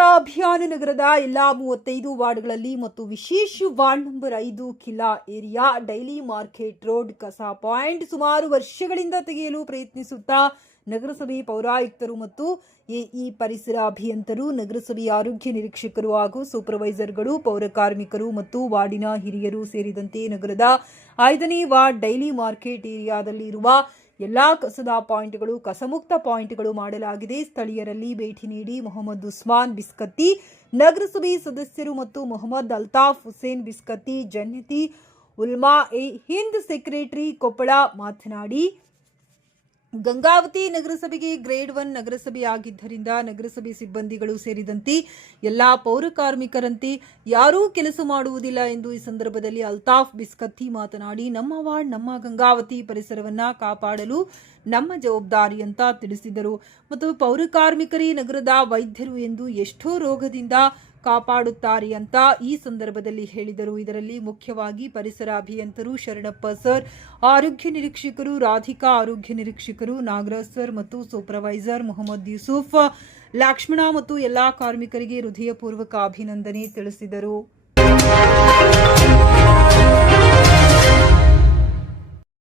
ಸ್ವಚ್ಛತಾ ಅಭಿಯಾನ ನಗರದ ಎಲ್ಲಾ 35 ವಾರ್ಡ್ಗಳಲ್ಲಿ ಮತ್ತು ವಿಶೇಷ ವಾರ್ಡ್ ನಂಬರ್ 5 ಕಿಲಾ ಏರಿಯಾ ಡೈಲಿ ಮಾರ್ಕೆಟ್ ರೋಡ್ ಕಸ ಪಾಯಿಂಟ್ ಸುಮಾರು ವರ್ಷಗಳಿಂದ ತೆಗೆಯಲು ಪ್ರಯತ್ನಿಸುತ್ತಾ ನಗರಸಭೆ ಪೌರಾಯುಕ್ತರು ಮತ್ತು ಎಇ ಪರಿಸರ ಅಭಿಯಂತರು, ನಗರಸಭೆ ಆರೋಗ್ಯ ನಿರೀಕ್ಷಕರು ಹಾಗೂ ಸೂಪರ್ವೈಸರ್ಗಳು, ಪೌರ ಕಾರ್ಮಿಕರು ಮತ್ತು ವಾರ್ಡಿನ ಹಿರಿಯರು ಸೇರಿದಂತೆ ನಗರದ 5ನೇ ವಾರ್ಡ್ ಡೈಲಿ ಮಾರ್ಕೆಟ್ ಏರಿಯಾದಲ್ಲಿ ಇರುವ ಎಲ್ಲಾ ಕಸದ ಪಾಯಿಂಟ್ಗಳು ಕಸಮುಕ್ತ ಪಾಯಿಂಟ್ಗಳು ಮಾಡಲಾಗಿದೆ. ಸ್ಥಳೀಯರಲ್ಲಿ ಭೇಟಿ ನೀಡಿ ಮೊಹಮ್ಮದ್ ಉಸ್ಮಾನ್ ಬಿಸ್ಕತ್ತಿ, ನಗರಸಭೆ ಸದಸ್ಯರು ಮತ್ತು ಮೊಹಮ್ಮದ್ ಅಲ್ತಾಫ್ ಹುಸೇನ್ ಬಿಸ್ಕತ್ತಿ, ಜನ್ನತಿ ಉಲ್ಮಾ ಎ ಹಿಂದ್ ಸೆಕ್ರೆಟರಿ ಕೊಪ್ಪಳ ಮಾತನಾಡಿ, ಗಂಗಾವತಿ ನಗರಸಭೆಗೆ ಗ್ರೇಡ್ 1 ನಗರಸಭೆ ಆಗಿದ್ದರಿಂದ ನಗರಸಭೆ ಸಿಬ್ಬಂದಿಗಳು ಸೇರಿದಂತೆ ಎಲ್ಲಾ ಪೌರ ಕಾರ್ಮಿಕರಂತೆ ಯಾರೂ ಕೆಲಸ ಮಾಡುವುದಿಲ್ಲ ಎಂದು ಈ ಸಂದರ್ಭದಲ್ಲಿ ಅಲ್ತಾಫ್ ಬಿಸ್ಕತ್ತಿ ಮಾತನಾಡಿ, ನಮ್ಮ ವಾರ್ಡ್ ನಮ್ಮ ಗಂಗಾವತಿ ಪರಿಸರವನ್ನ ಕಾಪಾಡಲು ನಮ್ಮ ಜವಾಬ್ದಾರಿ ಅಂತ ತಿಳಿಸಿದರು. ಮತ್ತು ಪೌರ ಕಾರ್ಮಿಕರೇ ನಗರದ ವೈದ್ಯರು ಎಂದು ಎಷ್ಟೋ ರೋಗದಿಂದ ಕಾಪಾಡುತ್ತಾರೆ ಅಂತ ಈ ಸಂದರ್ಭದಲ್ಲಿ ಹೇಳಿದರು. ಇದರಲ್ಲಿ ಮುಖ್ಯವಾಗಿ ಪರಿಸರ ಅಭಿಯಂತರು ಶರಣಪ್ಪ ಸರ್, ಆರೋಗ್ಯ ನಿರೀಕ್ಷಕರು ರಾಧಿಕಾ, ಆರೋಗ್ಯ ನಿರೀಕ್ಷಕರು ನಾಗರಾಜ್ ಸರ್ ಮತ್ತು ಸೂಪರ್ವೈಸರ್ ಮೊಹಮ್ಮದ್ ಯೂಸುಫ್, ಲಕ್ಷ್ಮಣ ಮತ್ತು ಎಲ್ಲಾ ಕಾರ್ಮಿಕರಿಗೆ ಹೃದಯಪೂರ್ವಕ ಅಭಿನಂದನೆ ತಿಳಿಸಿದರು.